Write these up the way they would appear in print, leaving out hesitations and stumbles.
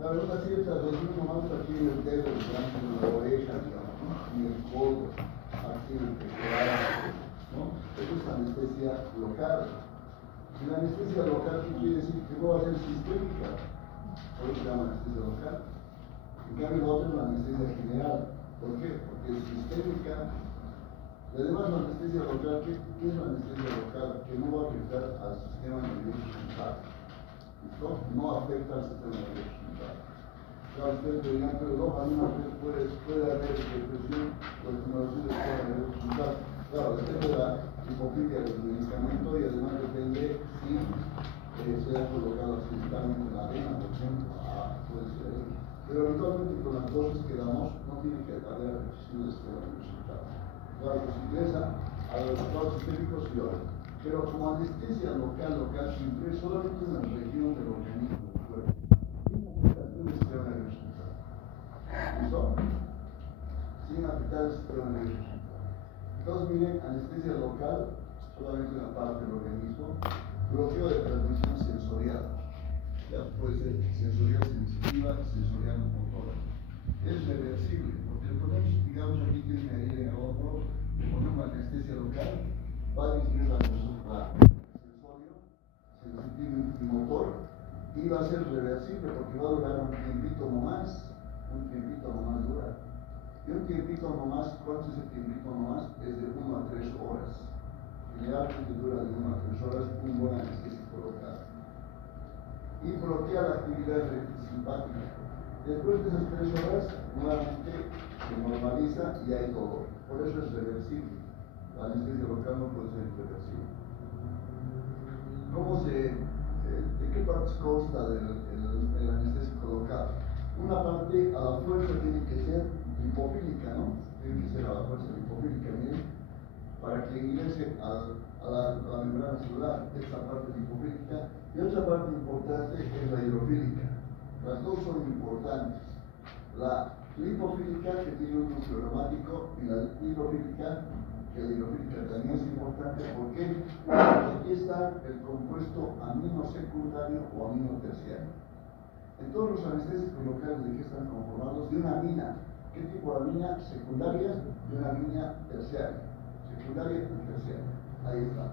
La verdad, cierta región nomás aquí en el dedo, delante de la oreja, digamos, ¿no? En el codo, aquí en el pectoral, ¿no? Eso es anestesia local. Y la anestesia local, ¿qué quiere decir? Que no va a ser sistémica, por eso se llama anestesia local. En cambio, la otra es la anestesia general. ¿Por qué? Porque es sistémica. Y además, la anestesia local, ¿qué es la anestesia local? Que no va a afectar al sistema nervioso central. ¿Listo? No afecta al sistema nervioso central. Claro, ustedes dirán, pero no, a una vez puede haber depresión o estimulación del sistema nervioso central. Claro, depende de la hipofilia del medicamento y además depende si se ha colocado accidentalmente en la arena, por ejemplo. Puede ser ahí. Pero habitualmente con las dosis que damos no tiene que haber afectación del sistema nervioso central. Claro, pues ingresa a los resultados sistémicos y ahora. Pero como anestesia local, siempre es solamente una región del organismo del cuerpo. Sin afectación del sistema nervioso central. ¿Listo? Sin afectar el sistema nervioso central. Entonces, miren, anestesia local, solamente una parte del organismo, bloqueo de transmisión sensorial. Ya puede ser sensorial sensitiva, sensorial motora. Es reversible, porque el problema, digamos, aquí tiene una herida en el hombro, le ponemos anestesia local, va a disminuir la sensorio, sensitivo y motor, y va a ser reversible porque va a durar un tiempito nomás dura. Y un tiempito nomás, ¿cuánto es el tiempito nomás? Es de 1 a 3 horas. Generalmente dura de 1 a 3 horas un buen anestésico local. Y bloquea la actividad simpática. Después de esas 3 horas, nuevamente se normaliza y hay dolor. Por eso es reversible. La anestesia local no puede ser irreversible. ¿De qué partes consta el anestésico local? Una parte a la fuerza tiene que ser lipofílica, ¿no? Tiene que ser a la fuerza lipofílica, miren, para que ingrese a la membrana celular, esta parte lipofílica. Y otra parte importante es la hidrofílica. Las dos son importantes. La lipofílica, que tiene un núcleo aromático, y la hidrofílica, que la hidrofílica también es importante. ¿Por qué? Porque aquí está el compuesto amino secundario o amino terciario. En todos los anestésicos locales, ¿de qué están conformados? De una amina. ¿Qué tipo de amina? Secundaria, de una amina terciaria. Secundaria y terciaria. Ahí está.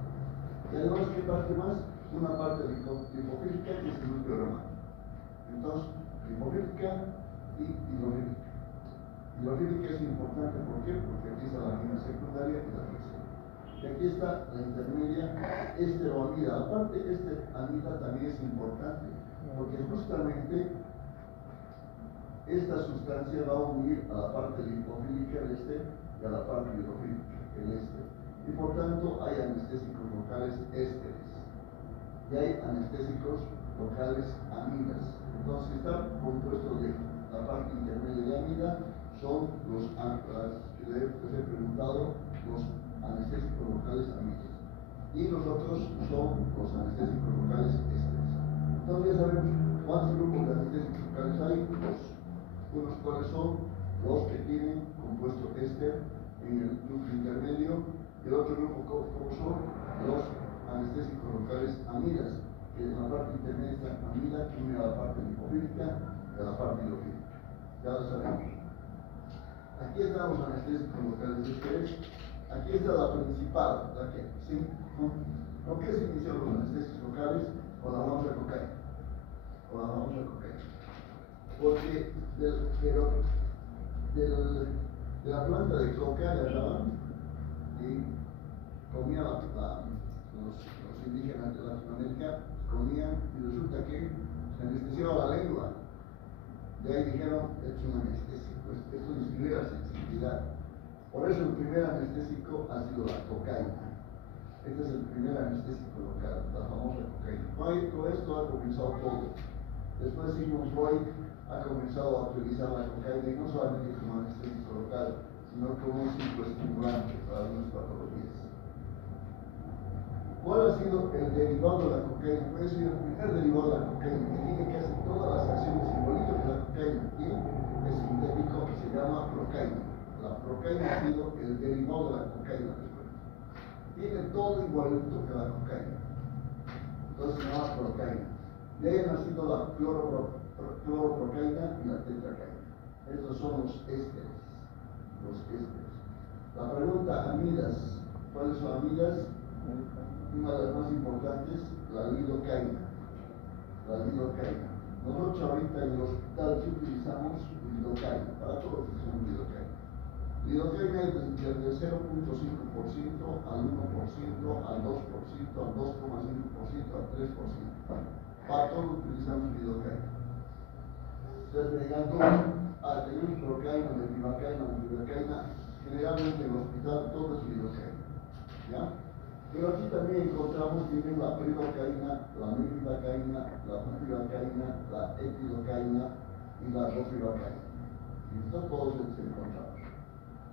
Y además, ¿qué parte más? Una parte lipofílica que es el núcleo aromático. Entonces, lipofílica y hidrofílica. Hidrofílica es importante, ¿por qué? Porque aquí está la amina secundaria y la terciaria. Y aquí está la intermedia esteroamida. Aparte, amida también es importante, porque justamente esta sustancia va a unir a la parte lipofílica, el y a la parte hidrofílica, el y por tanto hay anestésicos locales ésteres y hay anestésicos locales amidas. Entonces está compuesto de la parte intermedia de amida, son los que les he preguntado, los anestésicos locales amidas, y los otros son los anestésicos locales ésteres. Entonces ya sabemos cuántos grupos de anestésicos locales hay. Unos cuáles son los que tienen compuesto éster en el núcleo intermedio, y el otro grupo como son los anestésicos locales amidas, que en la parte intermedia está amida, que une a la parte lipofílica y a la parte hidrofílica. Ya lo sabemos. Aquí están los anestésicos locales ésteres. Aquí está la principal, la que, ¿sí? ¿Con qué se inician los anestésicos locales? Con la famosa cocaína. Porque de la planta de coca agarraban y comían los indígenas de Latinoamérica, comían y resulta que se anestesiaba la lengua. De ahí dijeron, es un anestésico, esto disminuye la sensibilidad. Por eso el primer anestésico ha sido la cocaína. Este es el primer anestésico local, la famosa cocaína. Con esto ha comenzado todo. Después Sigmund Freud ha comenzado a utilizar la cocaína, y no solamente como anestésico local, sino como un psicoestimulante para algunas patologías. ¿Cuál ha sido el derivado de la cocaína? Puede ser el primer derivado de la cocaína, que tiene que hacer todas las acciones igualito que la cocaína, y es sintético y se llama procaína. La procaína ha sido el derivado de la cocaína. Tiene todo igualito que la cocaína. Entonces se llama procaína. De ahí ha nacido la cloroprocaína y la tetracaína. Estos son los ésteres. Los ésteres. La pregunta, amidas. ¿Cuáles son amidas? Una de las más importantes, la lidocaína. La lidocaína. Nosotros ahorita en el hospital sí utilizamos lidocaína, para todos utilizamos lidocaína. Lidocaína es del 0.5% al 1%, al 2%, al 2,5%, al 3%. Para todos utilizamos lidocaína. Ustedes me digan todos, tenemos procaína, mepivacaína, generalmente en el hospital todo es lidocaína. ¿Ya? Pero aquí también encontramos, tienen la pridocaína, la mepivacaína, la bupivacaína, la etilocaína y la ropivacaína. Y estos todos se encontramos.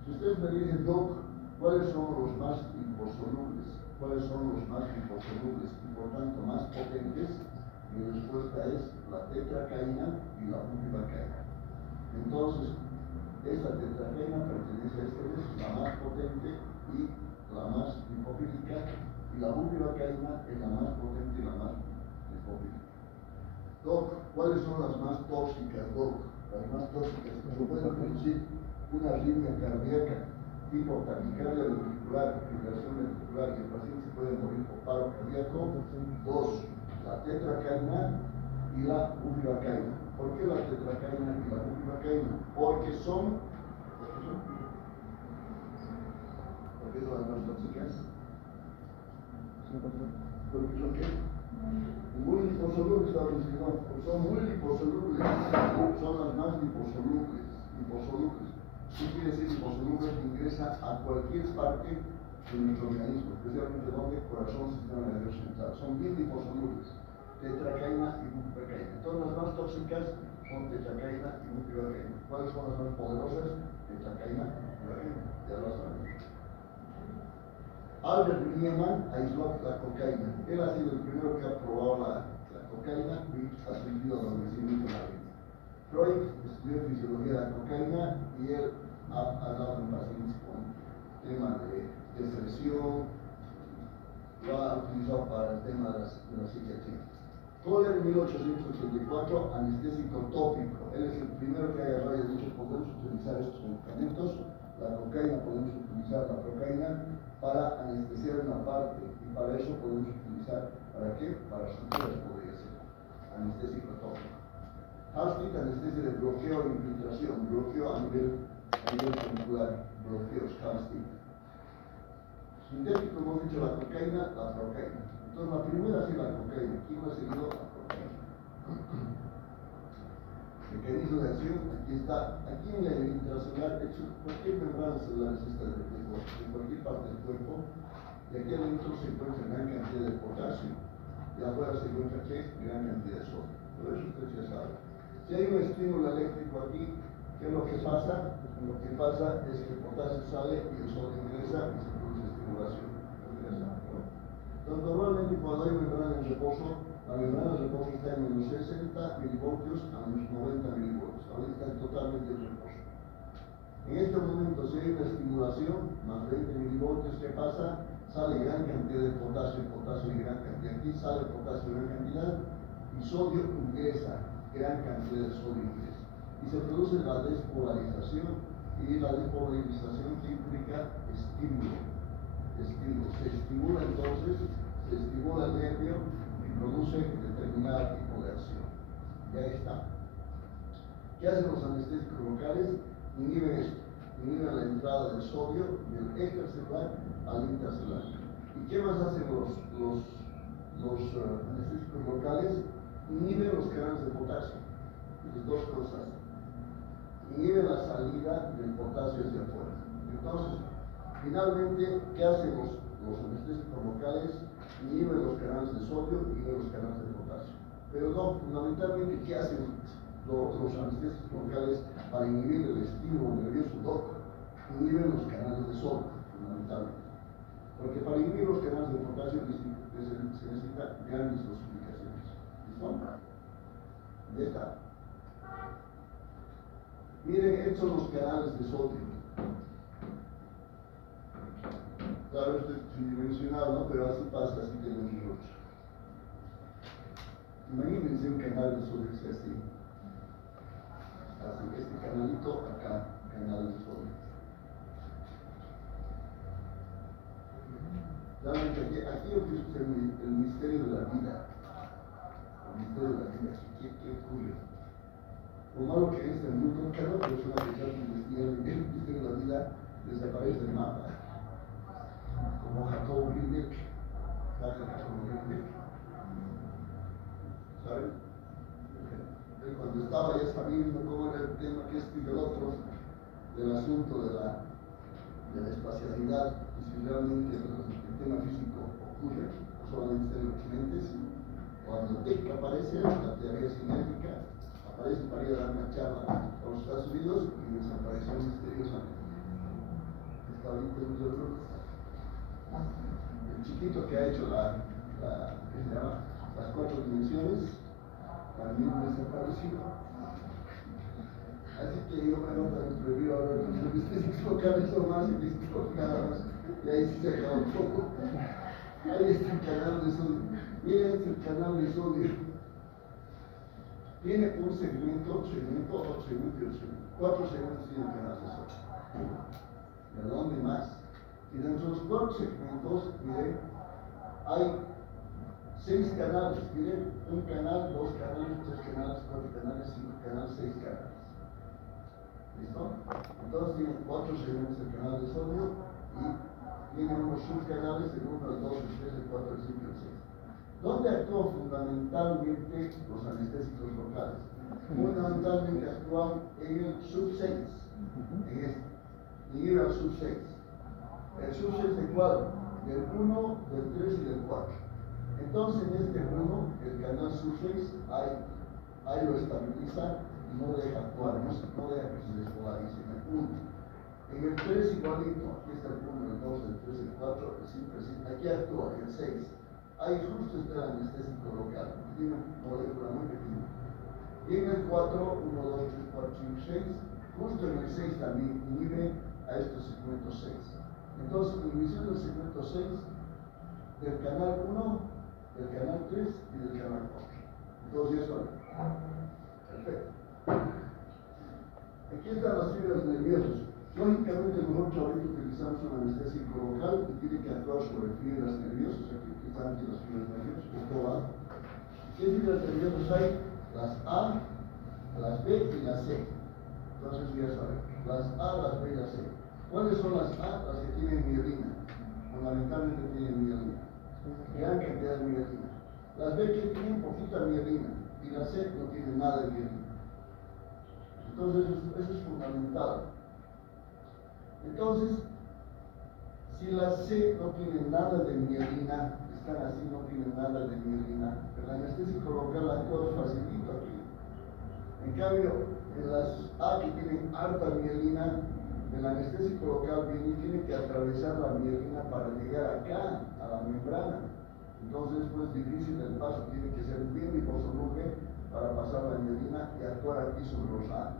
Si ustedes me dicen, Doc, ¿cuáles son los más liposolubles? ¿Cuáles son los más liposolubles y por tanto más potentes? Mi respuesta es la tetracaína y la bupivacaína. Entonces, esta tetracaína pertenece a esta, es la más potente y la más lipofílica, y la bupivacaína es la más potente y la más lipofílica. Doc, ¿cuáles son las más tóxicas, Doc? Las más tóxicas que pueden producir una arritmia cardíaca, tipo taquicardia ventricular, fibrilación ventricular, y el paciente se puede morir por paro cardíaco. Dos, la tetracaína y la bupivacaína. ¿Por qué la tetracaína y la bupivacaína? Porque son las más tóxicas. ¿Porque son qué? Muy liposolubles, son muy liposolubles, son las más liposolubles. ¿Qué quiere decir liposolubles? Que ingresa a cualquier parte de nuestro organismo, especialmente donde corazón, sistema nervioso central. Son bien liposolubles, tetracaína y bupivacaína. Entonces las más tóxicas son tetracaína y bupivacaína. ¿Cuáles son las más poderosas? Tetracaína y bupivacaína. Ya lo saben. Albert Niemann aisló la cocaína. Él ha sido el primero que ha probado la cocaína y ha sentido adormecimiento en la vida. Freud estudió fisiología de la cocaína y él ha dado en pacientes con tema de depresión, lo ha utilizado para el tema de la psiquiatría. Kohler, 1884, anestésico tópico. Él es el primero que ha agarrado y ha dicho: podemos utilizar estos medicamentos, la cocaína, podemos utilizar la procaína para anestesiar una parte, y para eso podemos utilizar, ¿para qué? Para suturas, podría ser, anestésico tópico. Halsted, anestesia de bloqueo e infiltración, bloqueo a nivel muscular, bloqueos, Halsted. Sintético, hemos dicho la cocaína, la procaína. Entonces la primera sí la cocaína, ¿quién ha seguido? La procaína. Mecanismo de acción, aquí está, aquí en la intracelular, cualquier membrana celular es esta de cualquier parte del cuerpo, y aquí adentro se encuentra gran cantidad de potasio, y afuera se encuentra ¿qué? Gran cantidad de sodio. Por eso ustedes ya saben. Si hay un estímulo eléctrico aquí, ¿qué es lo que pasa? Lo que pasa es que el potasio sale y el sodio ingresa y se produce estimulación. Entonces, normalmente cuando hay membrana en reposo, la membrana de reposo está en unos 60 milivoltios a unos 90 milivoltios. Ahorita está totalmente en reposo. En este momento, si hay una estimulación, más 20 milivoltios, ¿qué pasa? Sale gran cantidad de potasio y gran cantidad. Aquí sale potasio en gran cantidad y sodio ingresa, gran cantidad de sodio ingresa. Y se produce la despolarización, y la despolarización implica estímulo. Se estimula entonces, se estimula el nervio y produce determinada tipo de acción. Ya está. ¿Qué hacen los anestésicos locales? Inhiben esto, inhiben la entrada del sodio del extracelular al intracelular. ¿Y qué más hacen los anestésicos locales? Inhiben los canales de potasio. Entonces, dos cosas. Inhiben la salida del potasio hacia afuera. Entonces, finalmente, ¿qué hacen los anestésicos locales? Inhiben los canales de sodio y inhiben los canales de potasio. Pero no, fundamentalmente, ¿qué hacen los anestésicos locales para inhibir el estímulo nervioso doc? Inhiben los canales de sodio, fundamentalmente. Porque para inhibir los canales de potasio se necesitan grandes dosificaciones. ¿Listo? Ya está. Miren, estos son los canales de sodio. Claro, esto es tridimensional, ¿no? Pero así pasa, así tenemos nosotros. Imagínense un canal de sodio que sea así. este canalito acá, canal de sodio. Realmente aquí yo pienso que el misterio de la vida. El misterio de la vida, ¿qué ocurre? Lo malo que es el mundo, cada persona que trata de investigar el misterio de la vida desaparece del mapa. Como Jacobo Greenberg. ¿Sabes Jacobo Greenberg? ¿Saben? Cuando estaba ya sabiendo cómo era el tema que esto y el otro, del asunto de la espacialidad, y si realmente el tema físico ocurre, o solamente está en los mentes, cuando TEC aparece, la teoría cinética, aparece para ir a dar una charla a los Estados Unidos y desapareció misteriosamente. Está ahorita en los el chiquito que ha hecho ¿qué se llama? Las 4 dimensiones, también desapareció. Así que yo me nota en previo ahora con los misterios locales o más y visto nada más. Y ahí sí se acabó un poco. Ahí está el canal de sodio. Mira, este es el canal de sodio. Tiene un segmento, otro segmento y otro segmento. 4 segmentos tiene el canal de sodio. ¿De dónde más? Y dentro de los 4 segmentos, miren, hay 6 canales. Miren, un canal, 2 canales, 3 canales, 4 canales, 5 canales, 6 canales. ¿Listo? Entonces tienen 4 segmentos del canal de sodio y tienen unos subcanales, el 1, el 2, el 3, el 4, el 5 y el 6. ¿Dónde actúan fundamentalmente los anestésicos locales? Fundamentalmente actúan en el sub 6, en este, y ir al sub 6. El sub 6 de cuál? Del 1, del 3 y del 4. Entonces en este 1, el canal sub 6, ahí lo estabiliza y no deja actuar, no deja que se despolarice en el 1. En el 3 igualito, aquí está el 1, el 2, el 3, el 4, el 5, el 6, aquí actúa, el 6. Ahí justo está el anestésico local, tiene una molécula muy pequeña. Y en el 4, 1, 2, 3, 4, 5, 6, justo en el 6 también inhibe a estos segmentos 6. Entonces, inhibición del segmento 6, del canal 1, del canal 3 y del canal 4. Entonces, ya son. Perfecto. Aquí están las fibras nerviosas. Lógicamente, nosotros ahorita utilizamos un anestésico local que tiene que actuar sobre fibras nerviosas. Aquí están aquí las fibras nerviosas. Esto va. ¿Qué fibras nerviosas hay? Las A, las B y las C. Entonces, ya saben. Las A, las B y las C. ¿Cuáles son las A? Las que tienen mielina. Fundamentalmente tienen mielina. Gran cantidad de mielina. Las B que tienen poquita mielina. Y las C no tienen nada de mielina. Entonces, eso es fundamental. Entonces, si la C no tiene nada de mielina, están así, no tienen nada de mielina, el anestésico local actúa facilito aquí. En cambio, en las A que tienen harta mielina, el anestésico local tiene que atravesar la mielina para llegar acá, a la membrana. Entonces, pues difícil el paso, tiene que ser bien liposoluble para pasar la mielina y actuar aquí sobre los A.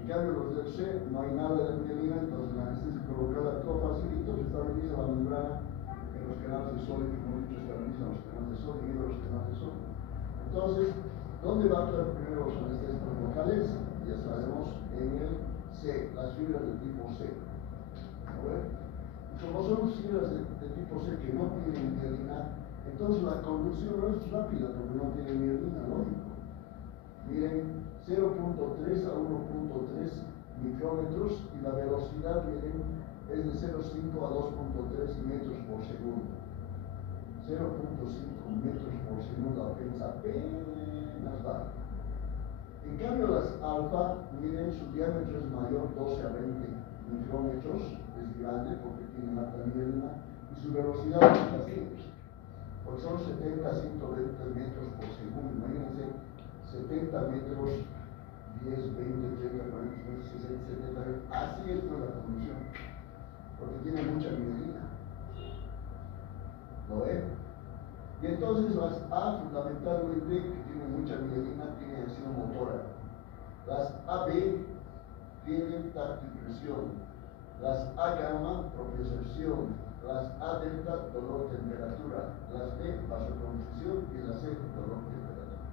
En cambio, los del C no hay nada de mielina, entonces el anestésico local actúa facilito, se estabiliza la membrana en los canales de sodio, como he dicho, estabiliza los canales de sodio y los canales de sodio. Entonces, ¿dónde va a actuar primero los anestésicos locales? Ya sabemos, en el C, las fibras de tipo C. ¿No ven? Y como son fibras de tipo C que no tienen mielina, entonces la conducción no es rápida porque no tiene mielina, lógico. Miren, 0.3 a 1.3 micrómetros y la velocidad, miren, es de 0.5 a 2.3 metros por segundo. 0.5 metros por segundo apenas va. En cambio, las alfa, miren, su diámetro es mayor, 12 a 20 micrómetros, es grande porque tiene alta mielina, y su velocidad es así, porque son 70 a 120 metros por segundo. Imagínense, 70 metros, 10, 20, 30, 40, 60, 70, así es con la conducción, porque tiene mucha mielina. ¿Lo ven? Y entonces las A fundamentalmente, que tienen mucha mielina, tienen acción motora. Las AB tienen tacto y presión. Las A gamma, propiocepción. Las A delta, dolor, temperatura. Las B, vasoconstricción. Y las C, dolor, temperatura.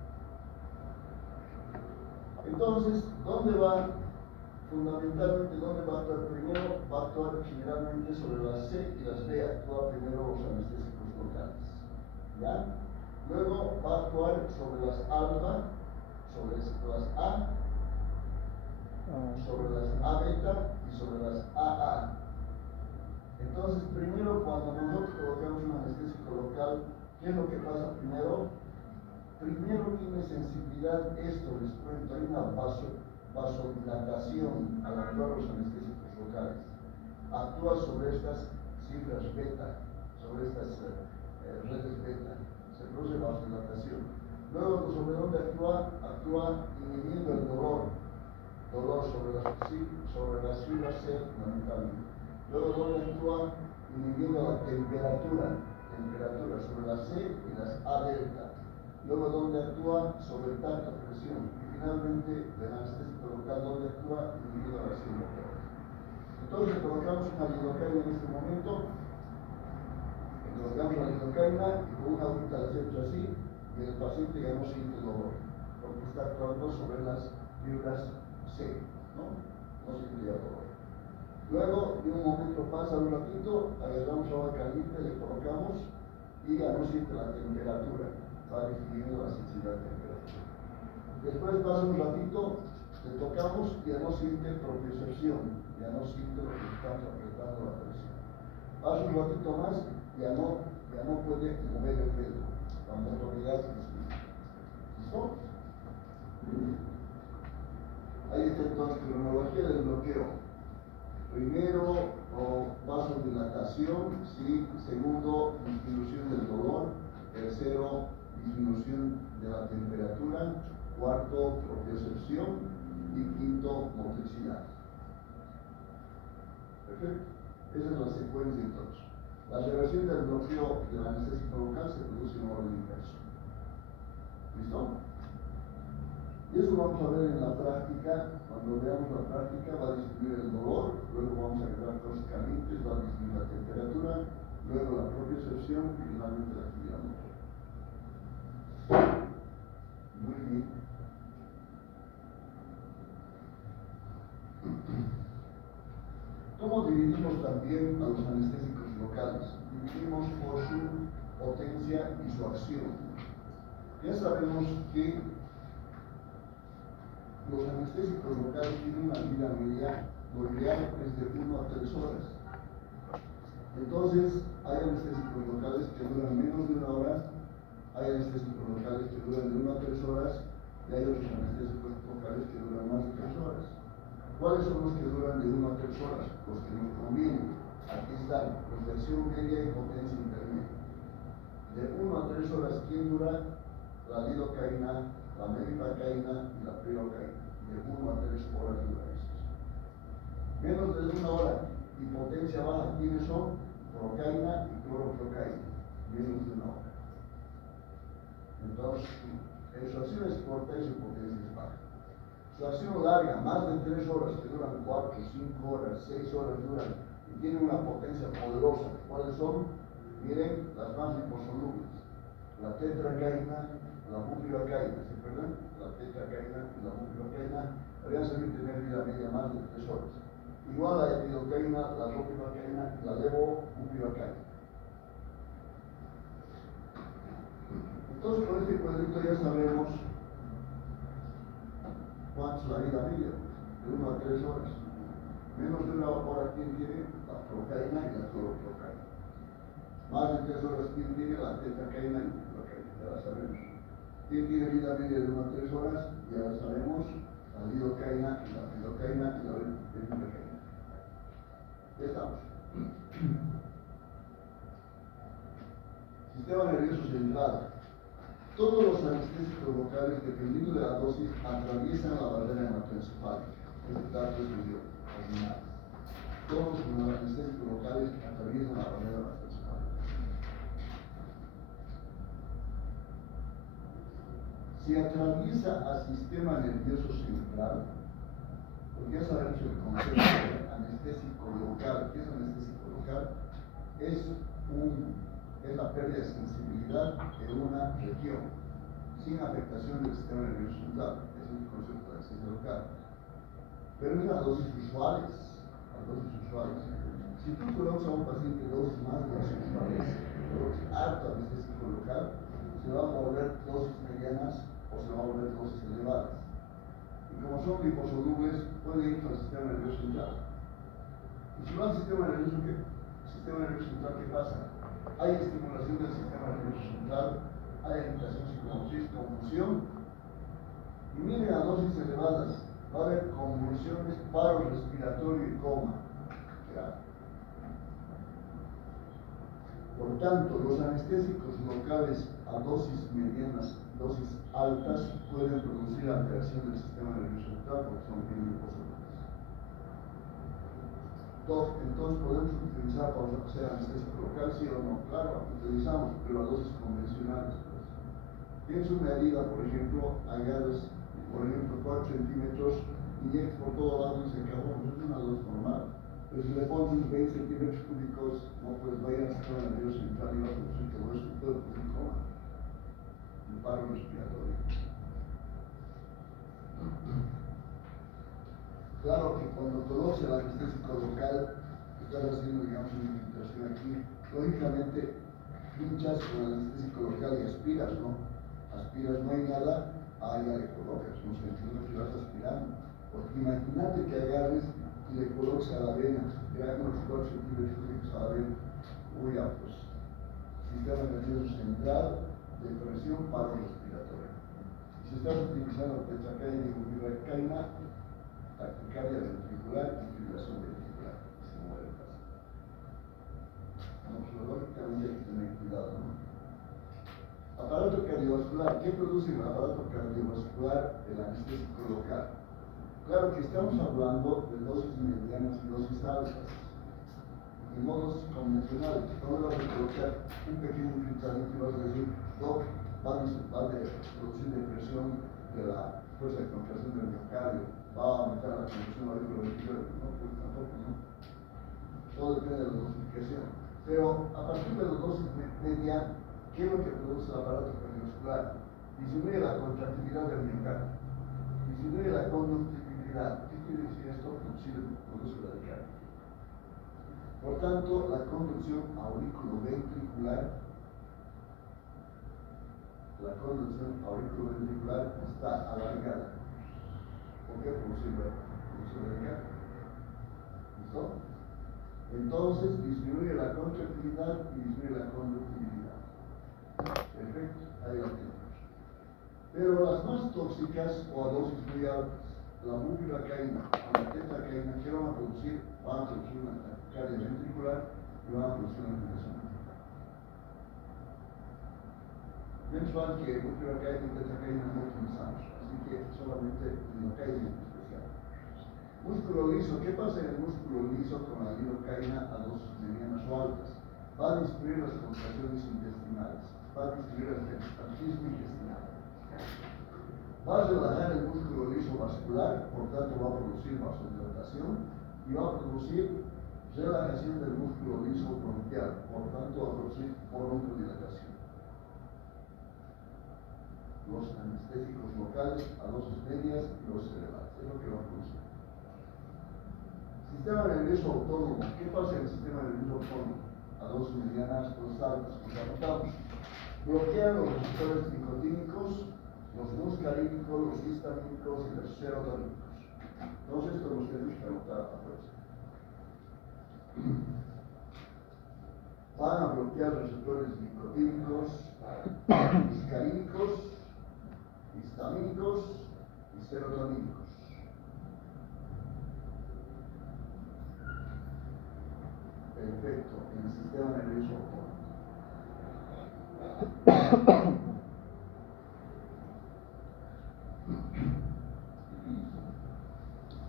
Entonces, Entonces, ¿dónde va? Fundamentalmente, ¿dónde va a actuar primero? Va a actuar generalmente sobre las C y las D, actúa primero los anestésicos locales. ¿Ya? Luego va a actuar sobre las alfa, sobre las A, sobre las A beta y sobre las AA. Entonces, primero, cuando nosotros colocamos un anestésico local, ¿qué es lo que pasa primero? Primero tiene sensibilidad esto, les cuento, hay una vasodilatación al actuar los anestésicos locales. Actúa sobre estas cifras beta, sobre estas redes beta, se produce vasodilatación. Luego, ¿sobre dónde actúa? Actúa inhibiendo el dolor sobre las fibras C fundamentalmente. Luego, ¿dónde actúa? Inhibiendo la temperatura sobre las C y las A delta. Luego, ¿dónde actúa? Sobre el tacto, presión. Y finalmente, el anestésico local, ¿dónde actúa? Inhibiendo la acción local. Entonces, colocamos una lidocaína en este momento. Colocamos la lidocaína y con una agüita la hacemos así, y el paciente ya no siente dolor, porque está actuando sobre las fibras C, ¿no? No siente ya dolor. Luego, de un momento pasa un ratito, agarramos agua caliente, le colocamos y ya no siente la temperatura, va disminuyendo la sensibilidad de temperatura. Después pasa un ratito, le tocamos y ya no siente propiocepción, ya no siente lo que estamos apretando la presión. Pasa un ratito más, ya no puede mover el dedo, la motoridad disminuye. ¿Listo? Ahí está entonces la cronología del bloqueo. Primero, vasodilatación, ¿sí? Segundo, disminución del dolor. Tercero, disminución de la temperatura. Cuarto, propiocepción. Y quinto, motricidad. Perfecto. Esa es la secuencia entonces. La reversión del bloqueo del anestésico local se produce en orden inverso. ¿Listo? Y eso vamos a ver en la práctica. Cuando veamos la práctica va a disminuir el dolor, luego vamos a agregar cosas calientes, va a disminuir la temperatura, luego la propiocepción y finalmente la actividad motora. Muy bien. ¿Cómo dividimos también a los anestésicos locales? Dividimos por su potencia y su acción. Ya sabemos que los anestésicos locales tienen una vida media, lo ideal es de 1 a 3 horas. Entonces, hay anestésicos locales que duran menos de 1 hora, hay anestésicos locales que duran de 1 a 3 horas, y hay otros anestésicos locales que duran más de 3 horas. ¿Cuáles son los que duran de 1 a 3 horas? Los que nos convienen. Aquí están, protección media y potencia intermedia. De 1 a 3 horas, ¿quién dura? La lidocaína, la melipacaína y la prilocaína. De 1 a 3 horas dura estos. Menos de 1 hora y potencia baja, ¿quiénes son? Procaína y cloroprocaína. Menos de 1 hora. Entonces, su acción es corta y su potencia es baja. Su acción larga, más de 3 horas, que duran 4, 5 horas, 6 horas duran, y tienen una potencia poderosa. ¿Cuáles son? Miren, las más liposolubles. La tetracaína, la bupivacaína, ¿se acuerdan? La tetracaína y la bupivacaína habían sabido tener vida media más de 3 horas. Igual la epidocaína, la ropivacaína y la levobupivacaína. Entonces, con este cuadrito ya sabemos cuánto es la vida media, de 1 a 3 horas. Menos de 1 hora, ¿quién tiene? La procaína y la cloroprocaína. Más de 3 horas, ¿quién tiene? La tetracaína y la bupivacaína, ya la sabemos. ¿Quién tiene vida media de 1 a 3 horas? Ya la sabemos. La lidocaína y la pilocaína y la bupivacaína. Ya estamos. Sistema nervioso central. Todos los anestésicos locales, dependiendo de la dosis, atraviesan la barrera hematoencefálica. Este dato es medio ordinario. Todos los anestésicos locales atraviesan la barrera hematoencefálica. Si atraviesa al sistema nervioso central, porque ya sabemos el concepto de anestésico local. ¿Qué es anestésico local? Es la pérdida de sensibilidad de una región. Si sin afectación del sistema nervioso central. Ese es el concepto de anestesia local. Pero es a dosis usuales. Si tú colocas a un paciente dosis más de las usuales, dosis alta anestésico local, se va a volver dosis medianas o se va a volver dosis elevadas. Y como son liposolubles, puede ir al sistema nervioso central. Y si va al sistema nervioso central, ¿qué pasa? Hay estimulación del sistema nervioso central, hay agitación psicomotriz, confusión. Y miren a dosis elevadas, va a haber convulsiones, paro respiratorio y coma. Por tanto, los anestésicos locales a dosis medianas, dosis altas, pueden producir alteración del sistema nervioso central porque son bien liposolubles. Entonces, ¿podemos utilizar para hacer anestésico local? Sí o no. Claro, utilizamos, pero a dosis convencionales. Tienes una herida, por ejemplo, agarras, por ejemplo, 4 centímetros, inyectas por todo lado y se acabó. No es una dosis normal. Pero si le pones 20 centímetros cúbicos, no puedes vayar al sistema nervioso central y va a producir todo eso, puede producir coma, un paro respiratorio. Claro que cuando colocas el anestésico local, estás haciendo, digamos, una infiltración aquí, lógicamente pinchas con el anestésico local y aspiras, ¿no? Aspiras, no hay nada, ya le colocas, no sé, entonces vas aspirando. Porque imagínate que agarres y le coloques a la vena, que hay unos 4 centímetros cúbicos a la vena, pues, sistema nervioso central, depresión, paro respiratorio. Si estás utilizando tetracaína y bupivacaína, taquicardia ventricular y fibrilación ventricular, se muere el paciente. Lógicamente hay que tener cuidado, ¿no? Aparato cardiovascular. ¿Qué produce el aparato cardiovascular del anestésico local? Claro que estamos hablando de dosis medianas y dosis altas, y no dosis convencionales. No le vas a colocar un pequeño infiltradito y vas a decir, doc, va a producir depresión de la fuerza de contracción del miocardio, va a aumentar la contracción auriculoventricular. No, pues tampoco, ¿no? Todo depende de la dosificación. Pero a partir de la dosis media, ¿qué es lo que produce el aparato cardiovascular? Disminuye la contractilidad del miocardio, disminuye la conductibilidad. ¿Qué quiere decir esto? Produce radical. Por tanto, la conducción auriculoventricular está alargada. ¿Por qué? Produce radical. ¿Listo? Entonces disminuye la contractilidad y disminuye la conductibilidad. Perfecto, ahí lo tenemos. Pero las más tóxicas o a dosis muy altas, la bupivacaína o la tetracaína, ¿qué van a producir? Van a producir una taquicardia ventricular y van a producir una fibrilación ventricular. Menos mal que bupivacaína y tetracaína no utilizamos, así que solamente lidocaína en especial. Músculo liso. ¿Qué pasa en el músculo liso con la lidocaína a dosis medianas o altas? Va a disminuir las contracciones intestinales, va a disminuir el espasmo intestinal. Va a relajar el músculo liso vascular, por tanto va a producir vasodilatación y va a producir relajación del músculo liso bronquial, por tanto va a producir broncodilatación. Los anestésicos locales a dosis medias y dosis elevadas, es lo que va a producir. Sistema nervioso autónomo. ¿Qué pasa en el sistema nervioso autónomo? A dosis medianas, dosis altas, como anotamos. Bloquean los receptores nicotínicos, los muscarínicos, los histamínicos y los serotonínicos. Todos estos los tenemos que anotar a fuerza. Van a bloquear receptores nicotínicos, muscarínicos, histamínicos y serotonínicos. Perfecto, en el sistema nervioso autónomo.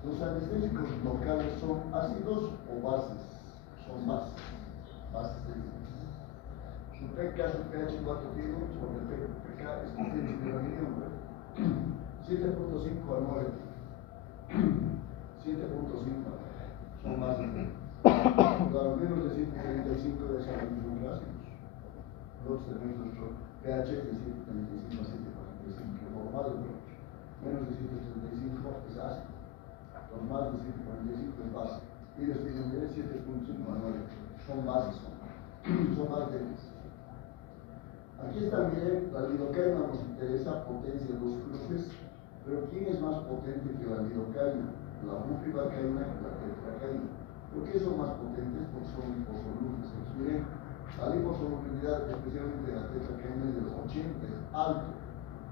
Los anestésicos locales son ácidos o bases. Son bases. Bases de su pK es un pH 4 tiene porque el pK es que tiene de la reunión. 7.5 a 9. 7.5 son bases. Claro, menos de 135 de esas son ácidos. Nosotros tenemos nuestro pH de 7.35 a 7.46. más de 7.45 es base. Ellos tienen de 7.59, son bases, son más débiles. Aquí está, miren, la lidocaína nos interesa, potencia de los cruces, pero ¿quién es más potente que la lidocaína? La bupivacaína y la tetracaína. ¿Por qué son más potentes? Porque son liposolubles. Miren, la liposolubilidad, especialmente de la tetracaína, es del 80, es alto.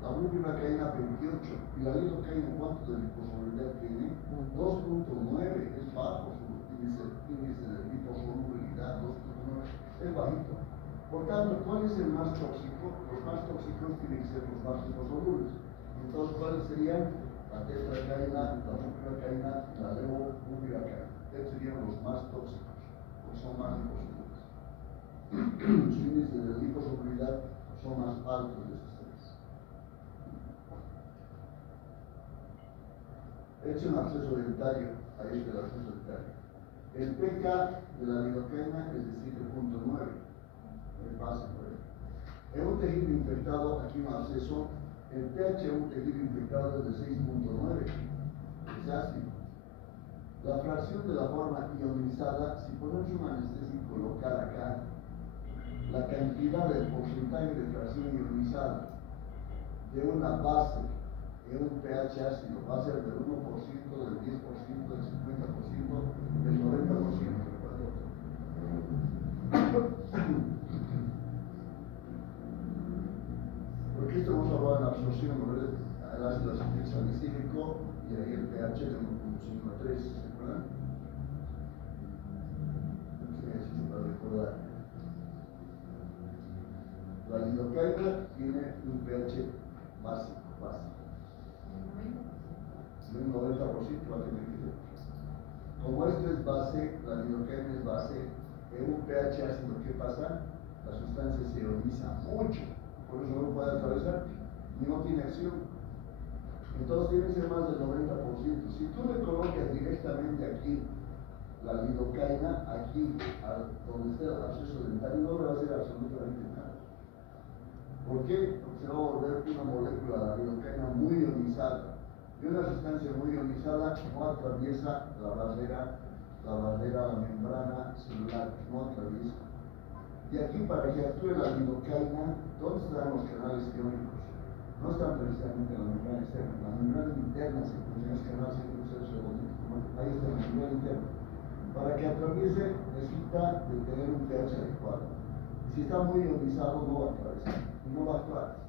La bupivacaína 28 y la lidocaína, ¿cuánto de liposolubilidad tiene? 2.9, es bajo su índice de liposolubilidad, 2.9, es bajito. Por tanto, ¿cuál es el más tóxico? Los más tóxicos tienen que ser los más liposolubles. Entonces, ¿cuáles serían? La tetracaína, la bupivacaína, la levobupivacaína. Estos serían los más tóxicos, porque son más liposolubles. Su índice de liposolubilidad son más altos de esos tres. He hecho un acceso dentario, ahí está el acceso dentario. El pK de la lidocaína es de 7.9, es básico. En un tejido infectado, aquí un acceso, el pH de un tejido infectado es de 6.9, es ácido. La fracción de la forma ionizada, si ponemos un anestésico local acá, la cantidad del porcentaje de fracción ionizada de una base en un pH ácido va a ser del 1%, del 10%, del 50%, del 90%. Porque esto hemos hablado en la absorción, ¿no? El ácido acetil salicílico y ahí el pH de 1.5 a 3, ¿se acuerdan? Para recordar. La lidocaína tiene un pH básico. De un 90% va a tener que ser. Como esto es base, la lidocaína es base, en un pH ácido, ¿qué pasa? La sustancia se ioniza mucho, por eso no puede atravesar y no tiene acción. Entonces tiene que ser más del 90%. Si tú le colocas directamente aquí la lidocaína, aquí, donde esté el acceso dentario, no le va a hacer absolutamente nada. ¿Por qué? Porque se va a volver una molécula, la lidocaína, muy ionizada. Y una sustancia muy ionizada no atraviesa la membrana celular, no atraviesa. Y aquí, para que actúe la lidocaína, ¿dónde están los canales iónicos? No están precisamente en la membrana externa, la membrana interna se produce los canales iónicos, ahí está la membrana interna. Para que atraviese, necesita de tener un pH adecuado. Y si está muy ionizado, no va a atravesar, y no va a actuar.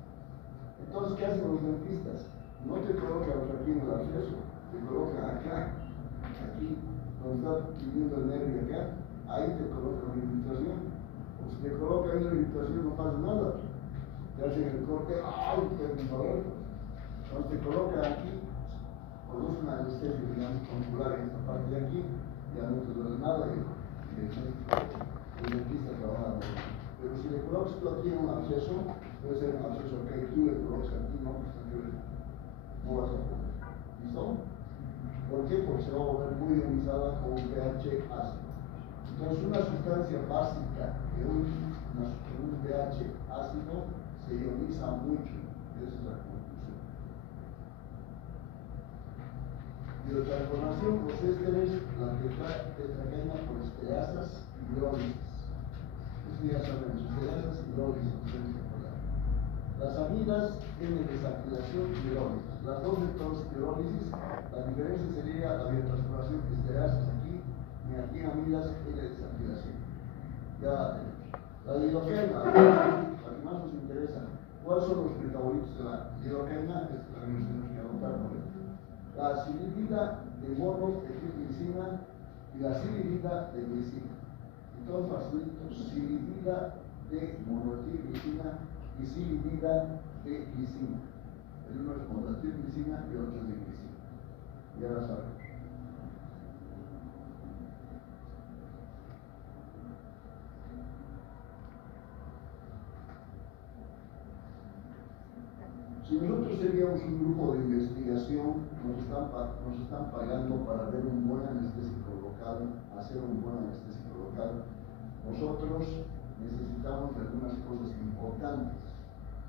Entonces, ¿qué hacen los dentistas? No te colocan aquí en el acceso, te colocan acá, aquí, donde está viniendo el nervio acá, ahí te colocan la infiltración. O si te colocan ahí la infiltración no pasa nada. Te hacen el corte, ¡ay, qué dolor! Entonces te colocan aquí, produce una anestesia, digamos, conjugar en esta parte de aquí, ya no te duele nada y el dentista trabaja. Pero si le colocas tú aquí en un acceso, puede ser un acceso acá y tú le colocas aquí, no, pues no vas a poder. ¿Listo? ¿Por qué? Porque se va a volver muy ionizada con un pH ácido. Entonces, una sustancia básica de un pH ácido se ioniza mucho. Esa es la conclusión. Biotransformación por ésteres, la tetracaína por estereasas y hidrólisis. Esto ya saben, estereasas y hidrólisis. Las amidas tienen desacrilación y hidrólisis. Las dos de todas hidrólisis, la diferencia sería la biotransformación de estereasas aquí y aquí amidas tiene desacrilación. Ya la tenemos. La lidocaína, la que más nos interesa. ¿Cuáles son los metabolitos de la lidocaína? Esto también tenemos que anotar por esto. La silidina de monometilglicina y la silidina de glicina. Entonces, facilito, silidina de monometilglicina y silidina de glicina. El uno es monometilglicina y el otro es de glicina. Ya la saben. Si nosotros seríamos un grupo de investigación, nos están pagando para ver un buen anestésico local, hacer un buen anestésico local. Nosotros necesitamos de algunas cosas importantes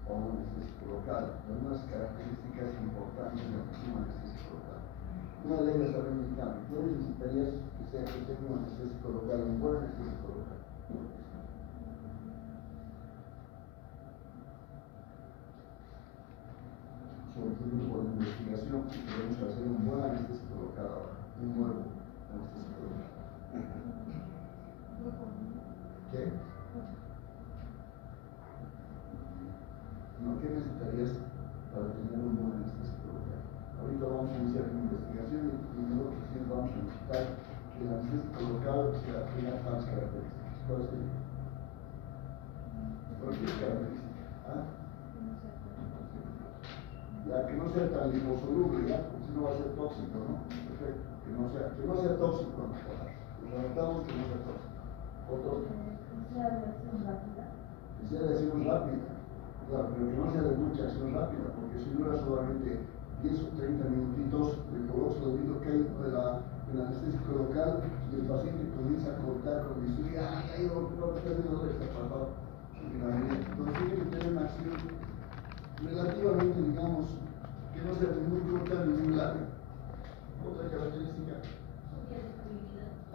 para un anestésico local, de algunas características importantes de un anestésico local. una ley de salud mexicana. ¿Qué necesitarías que tenga un anestésico local, un buen anestésico local? Sobre un grupo de investigación que queremos hacer un buen anestésico local ahora, un nuevo anestésico local. ¿Qué? No, ¿qué necesitarías para tener un buen anestésico local? Ahorita vamos a iniciar una investigación y nosotros sí vamos a necesitar que el anestésico local tenga tales características. ¿Cuáles serían? Cualquier característica. ¿Ah? La que no sea tan liposoluble, ¿ya? Porque si no va a ser tóxico, ¿no? Perfecto. Que no sea tóxico, ¿no? Nos lamentamos que no sea tóxico. Otro. Que sea de acción rápida. Que sea de acción rápida. Claro, pero que no sea de mucha acción rápida, porque si dura solamente 10 o 30 minutitos de colóxido de lidocaína del anestésico local y el paciente comienza a cortar con bisturí, ¡ay, no está haciendo esta pasada! Entonces tiene que tener una acción relativamente, digamos, que no sea muy corta ni muy larga. Otra característica.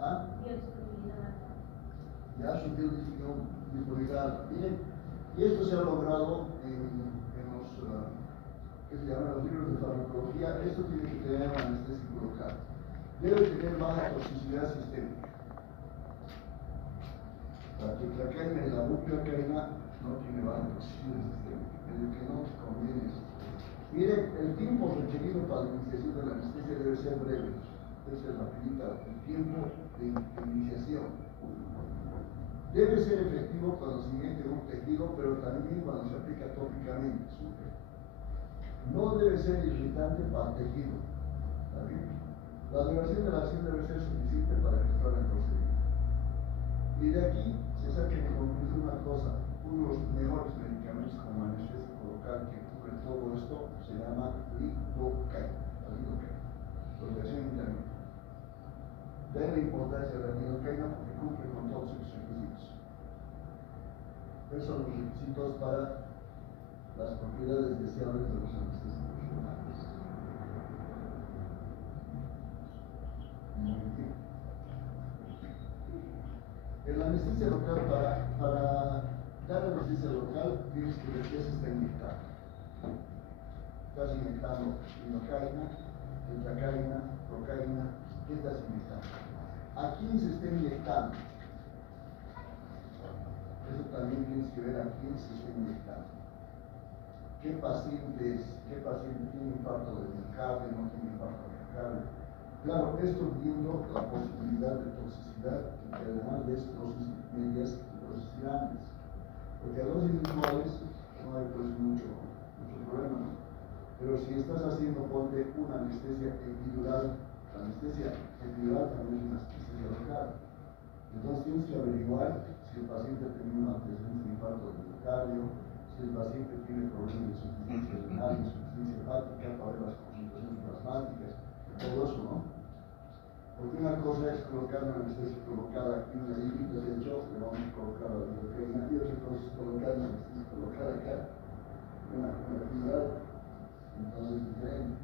¿Ah? Ya su biodisponibilidad. Miren, y esto se ha logrado en los, ¿qué se llama? Los libros de farmacología. Esto tiene que tener un anestésico local. Debe tener baja toxicidad sistémica. La tetracaína y la bupivacaína no tiene baja toxicidad sistémica. El que no conviene es. Miren, el tiempo requerido para la iniciación de la anestesia debe ser breve, debe ser rapidita, el tiempo de iniciación. Debe ser efectivo cuando se inyecte un tejido, pero también cuando se aplica tópicamente. No debe ser irritante para el tejido. ¿Está bien? La duración de la acción debe ser suficiente para efectuar el procedimiento. Y de aquí se saca en conclusión una cosa: uno de los mejores medicamentos como anestésico local que cubre todo esto se llama lidocaína. La lidocaína, protección interna. Den la importancia de la lidocaína porque cumple con todos sus requisitos. Esos son los requisitos para las propiedades deseables de los anestésicos locales. Muy bien. En la anestesia local, para dar anestesia local, tienes que ver qué se está inyectando. Estás inyectando lidocaína, tetracaína, procaína. ¿Qué estás inyectando? ¿A quién se está inyectando? Eso también tienes que ver a quién se está inyectando. ¿Qué paciente tiene infarto de miocardio, no tiene infarto de miocardio? Claro, esto viendo la posibilidad de toxicidad, que además de dosis medias y dosis grandes. Porque a dosis iguales no hay pues mucho problema, ¿no? Pero si estás haciendo, ponte una anestesia epidural, la anestesia epidural también es una anestesia local. Entonces tienes que averiguar si el paciente tiene una presencia de infarto de miocardio, si el paciente tiene problemas de insuficiencia renal, insuficiencia hepática, para ver las concentraciones plasmáticas, todo eso, ¿no? Porque una cosa es colocar una anestesia colocada aquí en la límite, de hecho, le vamos a colocar la lidocaína, y otra cosa es colocar una anestesia colocada acá, una epidural, entonces es diferente.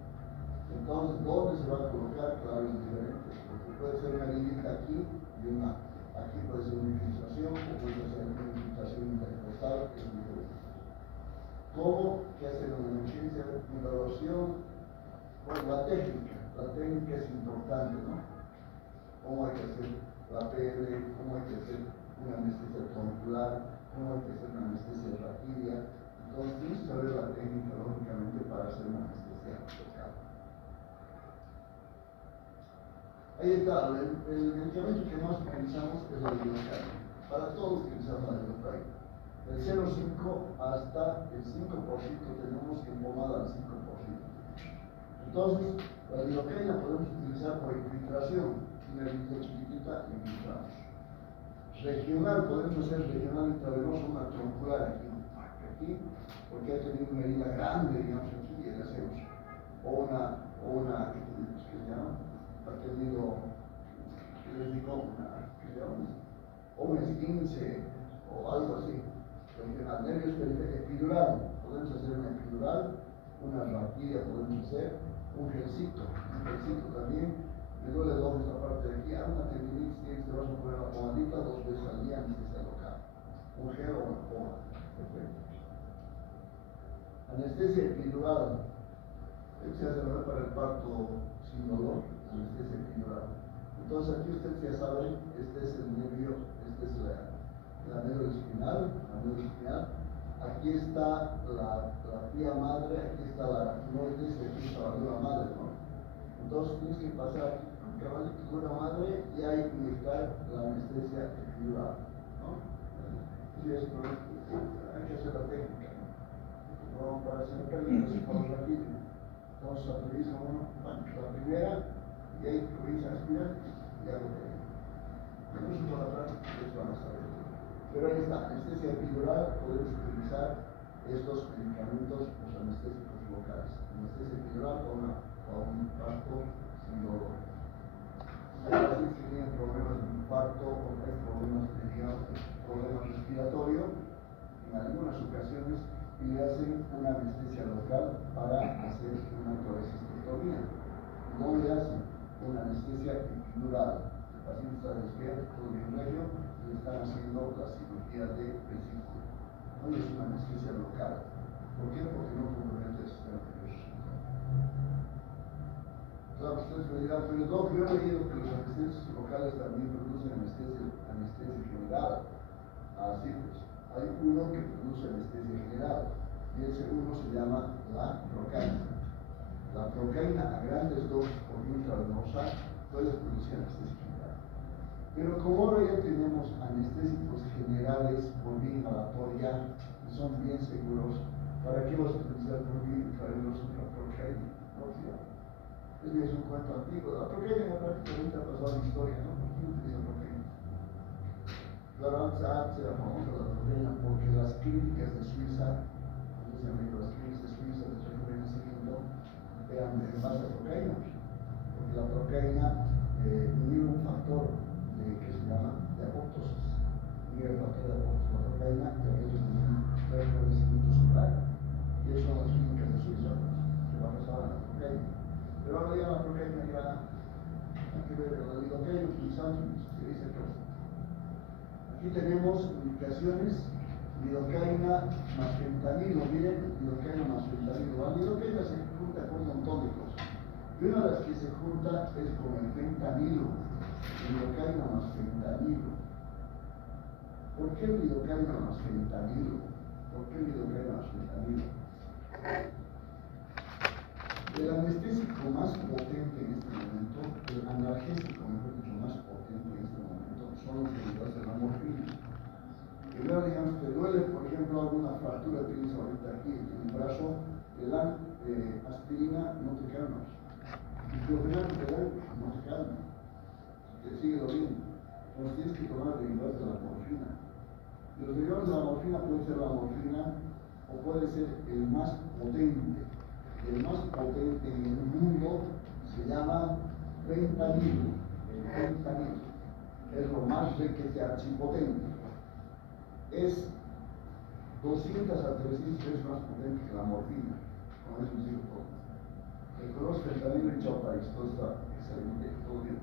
Entonces, ¿dónde se va a colocar? Claro, es diferente, porque puede ser una límite aquí y una aquí, puede ser una infiltración, o puede ser una infiltración intercostal, que es diferente. ¿Cómo? ¿Qué hacen en emergencia? Evaluación. Bueno, la técnica es importante, ¿no? ¿Cómo hay que hacer la PL? ¿Cómo hay que hacer una anestesia trompular? ¿Cómo hay que hacer una anestesia raquidia? Entonces, tienes que saber la técnica, lógicamente, para hacer una anestesia local. Ahí está, el medicamento que más utilizamos es la lidocaína. Para todos utilizamos la lidocaína. Del 0,5 hasta el 5% tenemos que pomada al 5%. Entonces, la lidocaína podemos utilizar por infiltración. Una herida chiquitita, infiltramos. Regional, podemos hacer regional intravenoso, una trompular aquí, porque ha tenido una herida grande, digamos, aquí, y le hacemos. O una, ¿qué se llama? Ha tenido, ¿qué les digo? ¿Qué se llama? O un esguince, o algo así. Regional, nervios periféricos, epidural, podemos hacer una epidural una raquilla podemos hacer, un gelcito también. Me duele dos esta parte de aquí, una tendinitis, te vas a poner la pomadita 2 veces al día, anestesia local. Un gel o una poma. Perfecto. Anestesia epidural. Esto se hace para el parto sin dolor, anestesia epidural. Entonces aquí usted ya sabe, este es el nervio, este es la médula espinal, aquí está la tía madre, aquí está la aracnoides y aquí está la médula madre, ¿no? Entonces tienes que pasar caballito de la madre y hay que inyectar la anestesia epidural, ¿no? Sí, es hay que hacer la técnica, ¿no? Para hacer técnicas con rápido. Entonces autoriza uno la primera y ahí comienza a aspirar y ya lo tengo. Incluso por atrás, eso van a saber. Pero ahí está, anestesia epidural, podemos utilizar estos medicamentos los anestésicos locales. Anestesia epidural para un parto sin dolor. Hay pacientes que tienen problemas de infarto o hay problemas respiratorios, en algunas ocasiones y le hacen una anestesia local para hacer una toracistotomía. No le hacen una anestesia epidural. El paciente está despierto, todo bien regio, le están haciendo la cirugía de vesícula. No es una anestesia local. ¿Por qué? Porque no compromete el sistema nervioso. Claro, ustedes me dirán, pero no, yo he leído que los anestesios locales también producen anestesia general. Así pues, hay uno que produce anestesia general y ese uno se llama la procaína. La procaína a grandes dosis por intravenosa puede producir anestesia general. Pero como ahora ya tenemos anestésicos generales por vía inhalatoria y son bien seguros, ¿para qué vas a utilizar por vía intravenosa la procaína? No, tío. Es un cuento antiguo. La procaína prácticamente ha pasado a la historia, ¿no? ¿Por qué utiliza procaína? Claro, antes era famosa la procaína porque las clínicas de Suiza, las clínicas de Suiza de rejuvenecimiento eran en base a procaína, porque la procaína inhibe un factor que se llama de apoptosis, inhibe el factor de apoptosis, la procaína que a veces tiene un rejuvenecimiento celular, y eso son las clínicas de Suiza que basaban en la procaína. Pero ahora ya la procaína ya hay que ver la lidocaína utilizando se dice que aquí tenemos indicaciones lidocaína más fentanilo. Miren, lidocaína más fentanilo. La lidocaína se junta con un montón de cosas. Y una de las que se junta es con el fentanilo. Lidocaína más fentanilo. ¿Por qué lidocaína más fentanilo? ¿Por qué lidocaína más fentanilo? El anestésico más potente en este momento, el analgésico, mejor dicho, más potente en este momento, son los derivados de la morfina. Primero, digamos, te duele, por ejemplo, alguna fractura que tienes ahorita aquí en el brazo, te dan aspirina, no te calmas. Diclofenac te dan, no te calma. Te sigue doliendo. Entonces tienes que tomar derivados de la morfina. Y los derivados de la morfina pueden ser la morfina o puede ser el más potente. El más potente en el mundo se llama fentanilo. El fentanilo es lo más requete archipotente. Es 200 a 300 veces más potente que la morfina. Con eso les digo todo. El color fentanilo y choparis, todo está excelente, todo bien.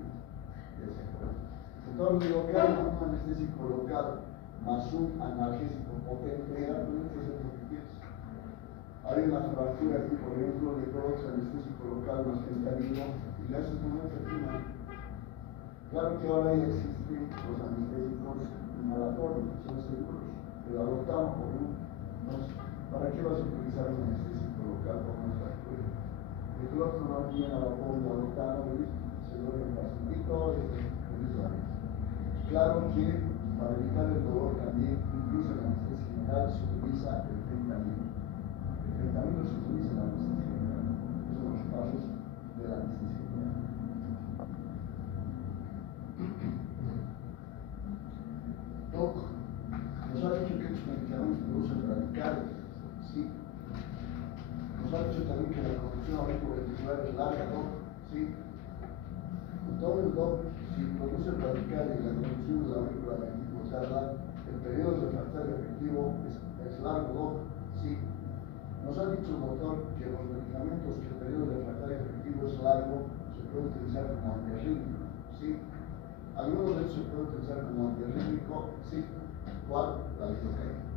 Entonces, lidocaína, un anestésico local, más un analgésico potente, ya puedes hacer lo que quieras. Hay una fractura aquí, por ejemplo, le colocas anestésico local más fentanilo y le haces una efectiva. Claro que ahora ya existen los anestésicos inhalatorios, que son seguros, pero adoptamos por uno. Entonces, ¿para qué vas a utilizar un anestésico local con una fractura? El cloro no viene a la pompa, adoptamos, se duele el pacientito, claro que para evitar el dolor también, incluso en la anestesia general, se utiliza el fentanilo. El fentanilo se utiliza en la anestesia general. Esos son los pasos de la anestesia general. Doc, nos ha dicho que estos medicamentos producen radicales. Sí. Nos ha dicho también que la conducción auriculoventricular es larga, ¿no? Sí. Entonces, Doc, si produce radicales y la conducción de la aurícula ventricular, el periodo refractario efectivo es largo, Doc. Sí. Nos ha dicho el doctor que los medicamentos que el periodo refractario efectivo es largo, se puede utilizar como antiarrítmico, ¿sí? Algunos de ellos se puede utilizar como antiarrítmico, sí. ¿Cuál? La lidocaína.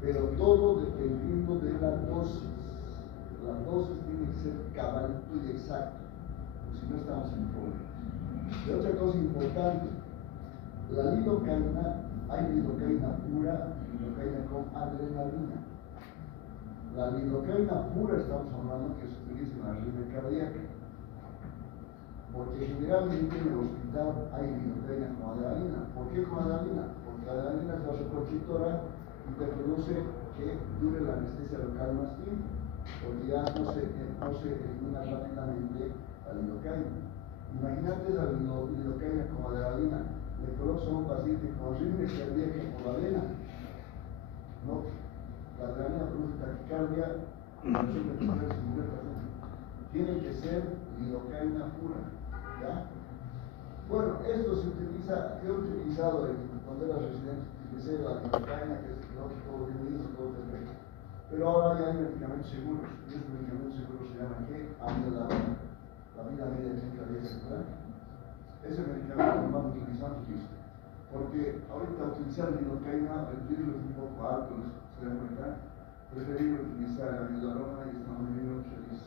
Pero todo dependiendo de la dosis. La dosis tiene que ser cabalito y exacto, porque si no estamos en problemas. Y otra cosa importante, la lidocaína, hay lidocaína pura y lidocaína con adrenalina. La lidocaína pura estamos hablando que se utiliza en la arritmia cardíaca, porque generalmente en el hospital hay lidocaína con adrenalina. ¿Por qué con adrenalina? Porque la adrenalina es vasoconstrictora y te produce que dure la anestesia local más tiempo, porque ya no se elimina rápidamente la lidocaína. Imagínate la lidocaína con adrenalina, le colocas a un paciente con arritmia cardíaca por la vena, ¿no? La adrenalina produce taquicardia y tiene que ser lidocaína pura, ¿ya? Bueno, esto se utiliza, yo he utilizado cuando era residente, utilicé la lidocaína, que es todo bien, todo perfecto. Pero ahora ya hay medicamentos seguros, y estos medicamentos seguros se llaman ¿qué? Amiodarona, la vida media de 30 días celular. Ese medicamento lo vamos utilizando, porque ahorita utilizar lidocaína, el riesgo es un poco alto, se dan cuenta, preferible utilizar la amiodarona y estamos muy felices.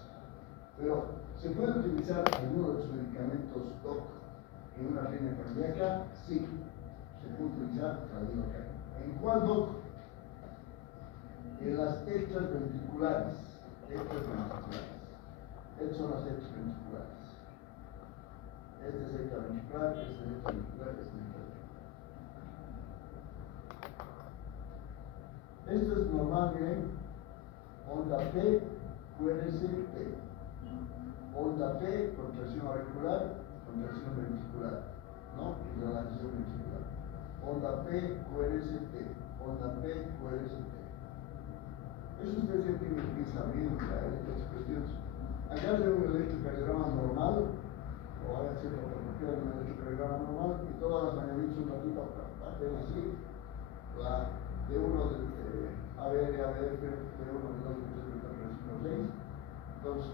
Pero se puede utilizar alguno de los medicamentos DOC en una arritmia cardíaca, sí, se puede utilizar la lidocaína. ¿En cuál DOC? En las extraventriculares. Estas son las extraventriculares. Este es extraventricular, este es extraventricular, este es extraventricular. Esto es normal, miren, onda P, QRS, P. Onda P, contracción auricular, contracción ventricular, ¿no? Y relajación ventricular. Onda P, QRS, P. Onda P, QRS, P. Eso ustedes ya tienen que saber, estas cuestiones. Acá se ve un electrocardiograma normal, o hagan cierta fotografía de un electrocardiograma normal, y todas las mañanitas un ratito hacen así, de uno de ABR, ABF, de uno de 2, de 3, de 4, de 5, 6. Entonces,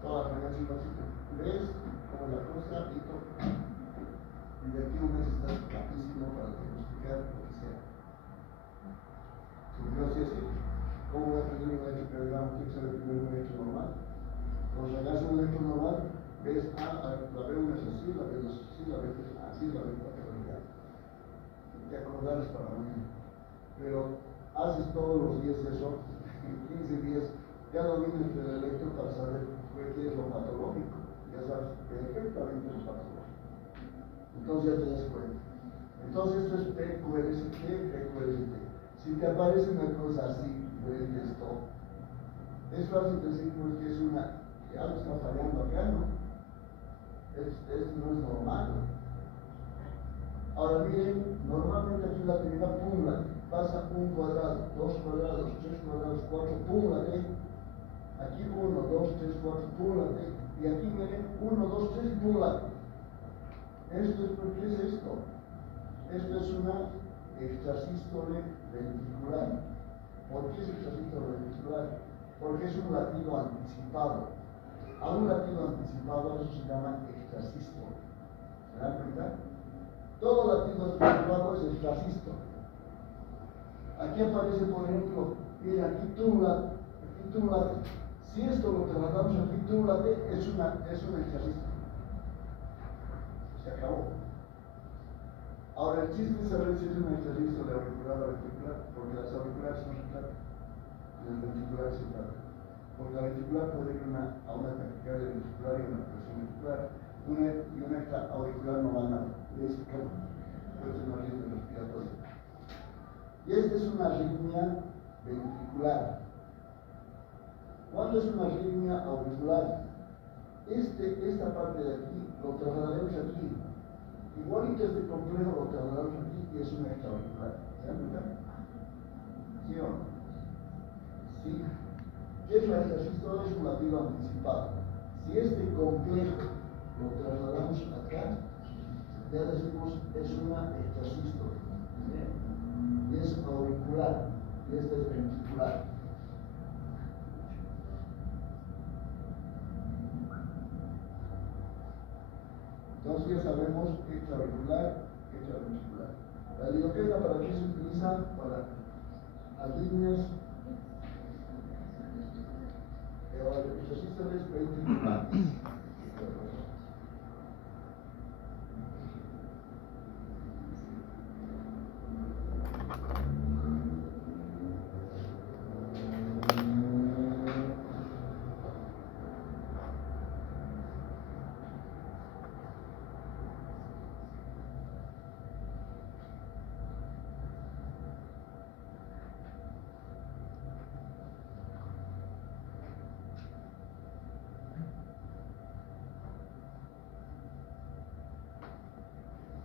todas las mañanas un ratito, ves como la cosa, y de aquí a un mes estás capísimo para diagnosticar lo que sea. Si no es así, ¿cómo voy a aprender un electrocardiograma? ¿Quién sabe primero un electro normal? Cuando hagas un electro normal, ves, la B1 es así, la B2 es así, la B3 es así, la B4 es así. Te acordarás para mañana. Pero haces todos los días eso, en 15 días ya dominas el electro para saber qué es lo patológico. Ya sabes perfectamente lo patológico. Entonces ya te das cuenta. Entonces esto es PQRST, PQRST. Si te aparece una cosa así, ves esto, es fácil decir porque es que algo está fallando acá, ¿no? Esto no es normal. Ahora miren, normalmente aquí la actividad pum, pasa un cuadrado, 2 cuadrados, 3 cuadrados, 4, pum, aquí 1, 2, 3, 4, pum, y aquí miren, 1, 2, 3, pum. Esto es porque es esto. Esto es una extrasístole ventricular. ¿Por qué es extrasístole ventricular? Porque es un latido anticipado. A un latido anticipado eso se llama extrasístole. ¿Se dan cuenta? Todo latido anticipado es extrasístole. Aquí aparece, por ejemplo, mira, aquí túmula. Si esto lo trasladamos aquí, túmula es una extrasístole. Se acabó. Ahora, el chiste es saber si es una extrasístole auricular o ventricular, porque las auriculares no se tratan, las ventriculares se tratan. Porque la ventricular puede ir a una taquicardia ventricular y una presión ventricular, y una extraauricular no van a descargar, puede ser una arritmia respiratoria. Y esta es una arritmia ventricular. ¿Cuándo es una arritmia auricular? Esta parte de aquí lo trasladaremos aquí. Igualito este complejo lo trasladamos aquí y es una extraauricular. ¿Se dan cuenta? ¿Sí o no? Sí. ¿Qué es la extrasístole? Es un latido anticipado. Si este complejo lo trasladamos acá, ya decimos es una extrasístole. Y es auricular, y esta es ventricular. Entonces ya sabemos extraauricular, extraventricular. La lidocaína, ¿para qué se utiliza? Para arritmias extrasístoles ventriculares.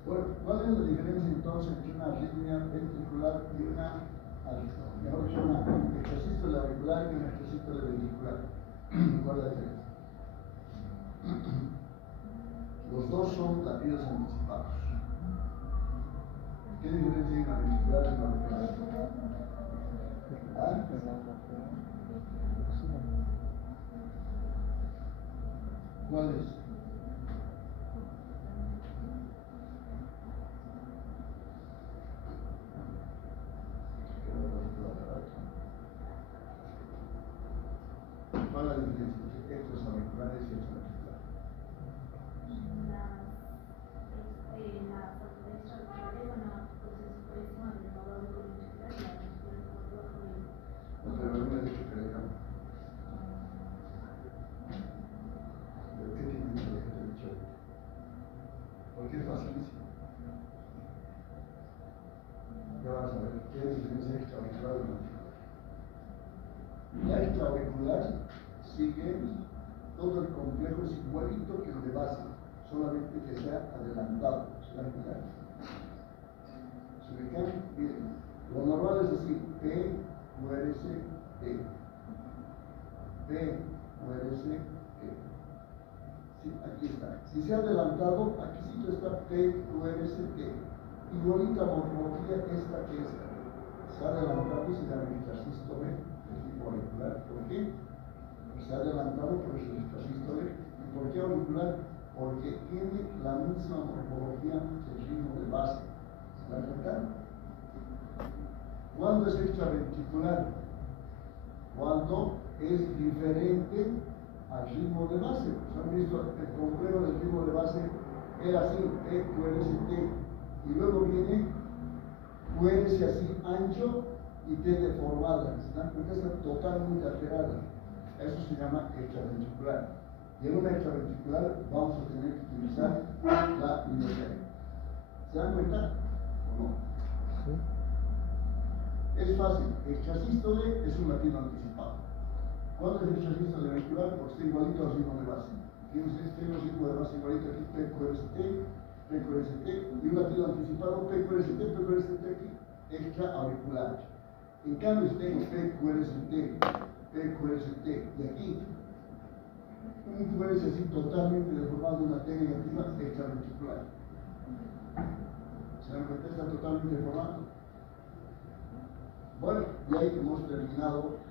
Bueno, ¿cuál es la diferencia entonces entre una arritmia ventricular y una, mejor dicho, una extrasístole auricular y una extrasístole ventricular? ¿Cuál es la diferencia? Los dos son latidos anticipados. ¿Qué diferencia hay en una ventricular y una auricular? ¿Ah? ¿Cuál es? ¿Cuál es la diferencia entre estos auriculares y estos auriculares? No, pero no me has dicho que dejamos. ¿Pero qué tiene que ver con el dicho? Porque es facilísimo. Ya vas a ver qué diferencia hay extraauricular y ventricular. La extraauricular sigue todo el complejo, es igualito que el de base, solamente que sea adelantado. ¿Se dan cuenta? ¿Se ubican? Miren, lo normal es así: P, QRS, T. P, QRS, T. Sí, aquí está. Si se ha adelantado, aquí sí está P, QRS, T. Igualita morfología esta que esta. Se ha adelantado y se llama extrasístole de tipo auricular. ¿Por qué? Se ha adelantado por el extrasístole. ¿Y por qué auricular? Porque tiene la misma morfología del ritmo de base. ¿Se dan cuenta? ¿Cuándo es extraventricular? Cuando es diferente al ritmo de base. ¿Han visto el complejo del ritmo de base? Era así, T, QRS, T. Y luego viene QRS así ancho y T deformada. ¿Se dan cuenta? Está totalmente alterada. Eso se llama extraventricular. Y en una extraventricular vamos a tener que utilizar la lidocaína. ¿Se dan cuenta o no? Sí. Es fácil. Extrasístole es un latido anticipado. ¿Cuándo es extrasístole ventricular? Porque está igualito al ritmo de base. Tienes este ritmo de base igualito aquí, PQRST, PQRST, y un latido anticipado, PQRST, PQRST aquí, extraauricular. En cambio, si tengo PQRST, PQRST, y aquí un QRS así totalmente deformado, una T negativa, extraventricular. ¿Se dan cuenta? Está totalmente deformado. Bueno, y ahí hemos terminado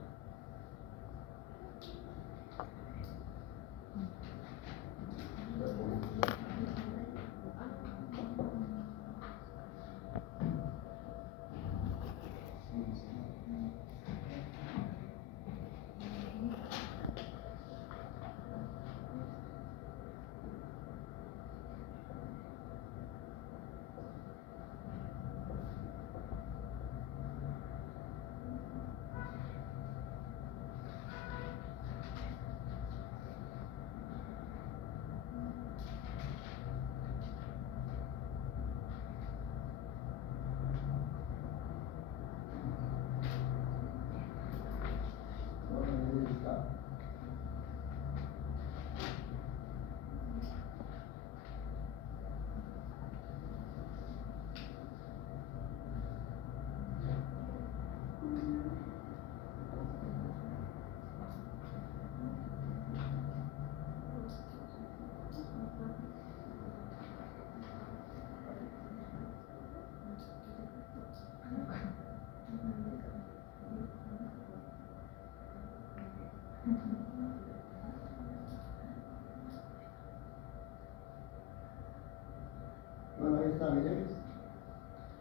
está, miren,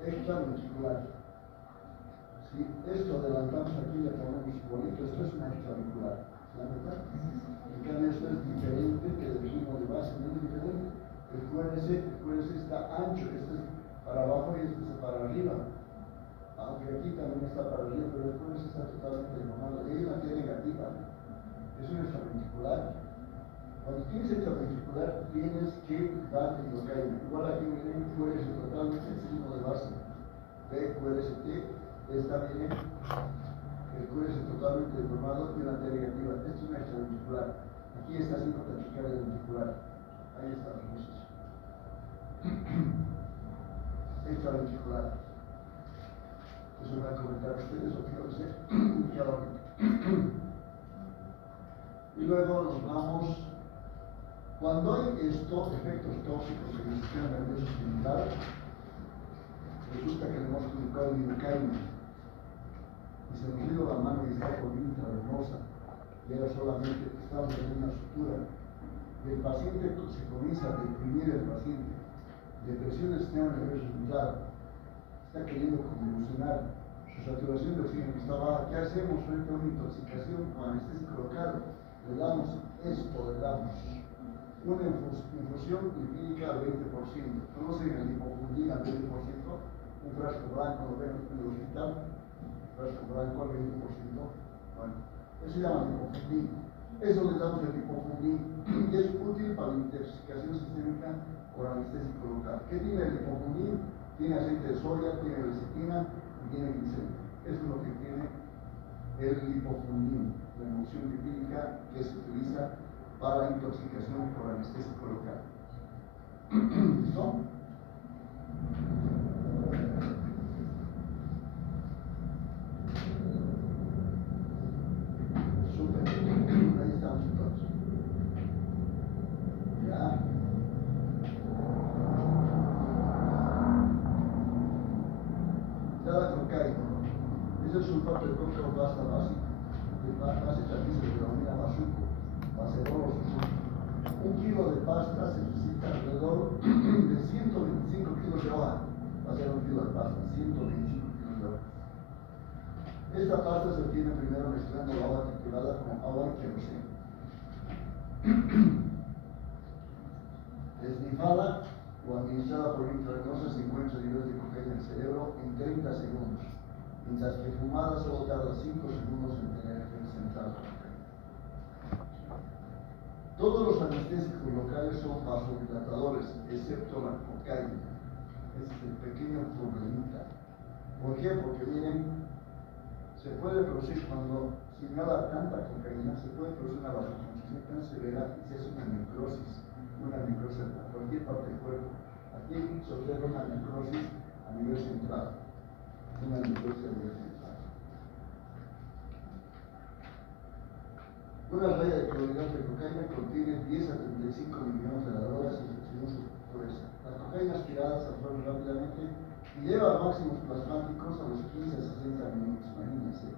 extraventricular. Si esto adelantamos aquí, le ponemos bonito, esto es una extraventricular. ¿La verdad? En cambio, esto es diferente que el ritmo de base, no es diferente. El QRS está ancho, este es para abajo y este es para arriba. Aunque aquí también está para arriba, pero el QRS está totalmente deformado. Y hay una T negativa, es un extraventricular. Cuando tienes extraventricular, tienes que dar endocaína. Igual aquí miren QRS totalmente el ritmo de base. P, QRST, está bien. El QRS totalmente deformado y una T negativa. Esto es una extraventricular. Aquí está haciendo taquicardia ventricular. Ahí está la posición. Extraventricular. Eso van a comentar ustedes o quiero decir cada uno. Y luego nos vamos. Cuando hay estos efectos tóxicos en el sistema nervioso central, resulta que le hemos colocado lidocaína y se nos dio la mano y está con intravenosa y era solamente, estamos en una sutura y el paciente se comienza a deprimir el paciente, depresión del sistema nervioso central, está queriendo convulsionar, su saturación de oxígeno está baja. ¿Qué hacemos frente a una intoxicación con anestésico local? Le damos esto, le damos una infusión lipídica al 20%, conocen el lipofundin al 20%, un frasco blanco, lo ven en el hospital, frasco blanco al 20%, bueno, eso se llama lipofundin. Eso le damos el lipofundin y es útil para la intoxicación sistémica por anestésico local. ¿Qué tiene el lipofundin? Tiene aceite de soya, tiene lecitina y tiene glicerina. Eso es lo que tiene el lipofundin, la emulsión lipídica que se utiliza para intoxicación por anestésico local. ¿Listo? Súper. Ahí estamos todos. Ya. Ya la cocaína. Es el sulfato de coca o pasta básica. Base chapiz se denomina bazuco. Bacedoros. 1 kilo de pasta se necesita alrededor de 125 kilos de hoja. Va a ser 1 kilo de pasta, 125 kilos de hoja. Esta pasta se obtiene primero mezclando la hoja triturada con agua y queroseno. Esnifada o administrada por intravenosa se encuentra niveles de cocaína en el cerebro en 30 segundos, mientras que fumada solo tarda 5 segundos en tener efecto central. Todos los anestésicos locales son vasodilatadores, excepto la cocaína. Ese es el pequeño problemita. ¿Por qué? Porque miren, se puede producir cuando se inhala tanta cocaína, se puede producir una vasoconstricción tan severa y se hace una necrosis a cualquier parte del cuerpo. Aquí se observa una necrosis a nivel central. Una necrosis a nivel central. Una raya de clorhidrato de cocaína contiene 10 a 35 miligramos de la droga según su pureza. Las cocaínas aspiradas se absorben rápidamente y lleva a máximos plasmáticos a los 15 a 60 minutos, imagínense.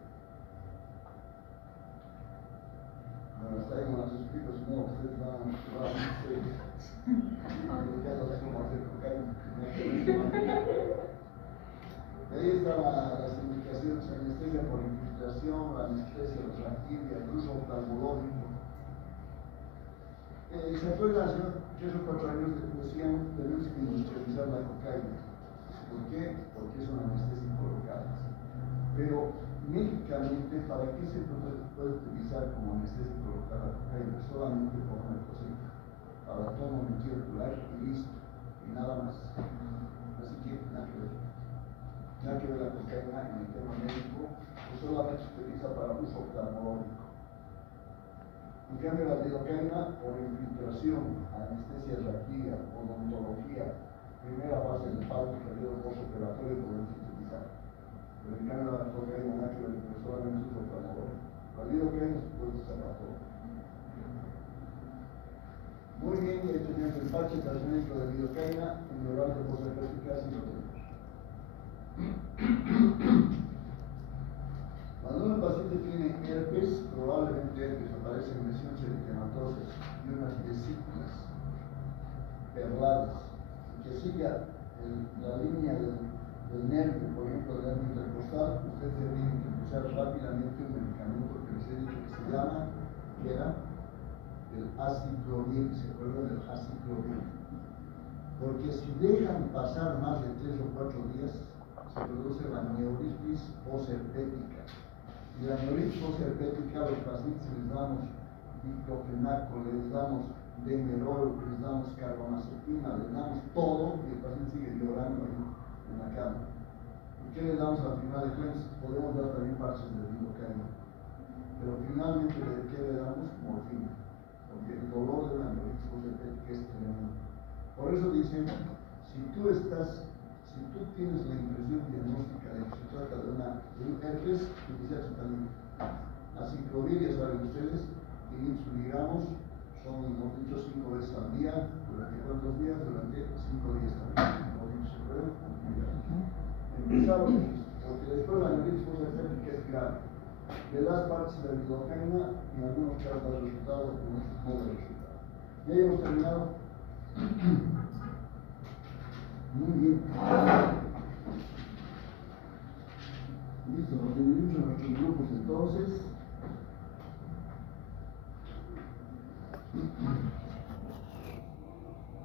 Bueno, hasta ahí no las explico, si no, ustedes van a hacer cómo hacer cocaína. Ahí están las indicaciones: anestesia por infiltración, anestesia retroactiva, el uso oftalmológico. Se acuerdan, hace 3 o 4 años decían tenemos que industrializar la cocaína. ¿Por qué? Porque es un anestésico local. Pero médicamente, ¿para qué se puede utilizar como anestésico local la cocaína? Solamente por una cosita, para tono ventricular y listo, y nada más. Así que nada que ver. Nada que ver la cocaína en el tema médico, que solamente se utiliza para uso oftalmológico. En cambio, la lidocaína por infiltración, anestesia reactiva, odontología, primera fase del parto, periodo postoperatorio, podemos utilizar. Pero en cambio, la cocaína nada que ver, pero solamente uso oftalmológico. La lidocaína se puede usar para todo. Muy bien, y ahí tenemos el parche transgénico de lidocaína, en oral de postoperatorio y lo tenemos. Cuando un paciente tiene herpes, probablemente herpes aparecen lesiones eritematosas y unas vesículas perladas, y que siga la línea del nervio, por ejemplo, del nervio intercostal, usted se tiene que empezar rápidamente un medicamento que les he dicho que se llama, que era el aciclovir, ¿se acuerdan del aciclovir? Porque si dejan pasar más de 3 o 4 días, se produce la neuritis posherpética. Y la neuritis posherpética, a los pacientes les damos diclofenaco, les damos demerol, les damos carbamazepina, les damos todo, y el paciente sigue llorando ahí en la cama. ¿Y qué le damos al final de cuentas? Podemos dar también parches de lidocaína, pero finalmente, ¿qué le damos? Morfina, porque el dolor de la neuritis posherpética es tremendo. Por eso dicen, si tú tienes la impresión diagnóstica de que se trata de un herpes, iniciación también. La ciclovir, ya saben ustedes, 500 miligramos, son, hemos dicho, 5 veces al día. ¿Durante cuántos días? Durante 5 días también. Hemos dicho, ¿se puede? Empezamos, porque después la neuritis posherpética es grave. Le das parches de lidocaína y en algunos casos da resultado, en otros no da resultado. Ya hemos terminado. Muy bien. Listo, nos dividimos en nuestros grupos entonces.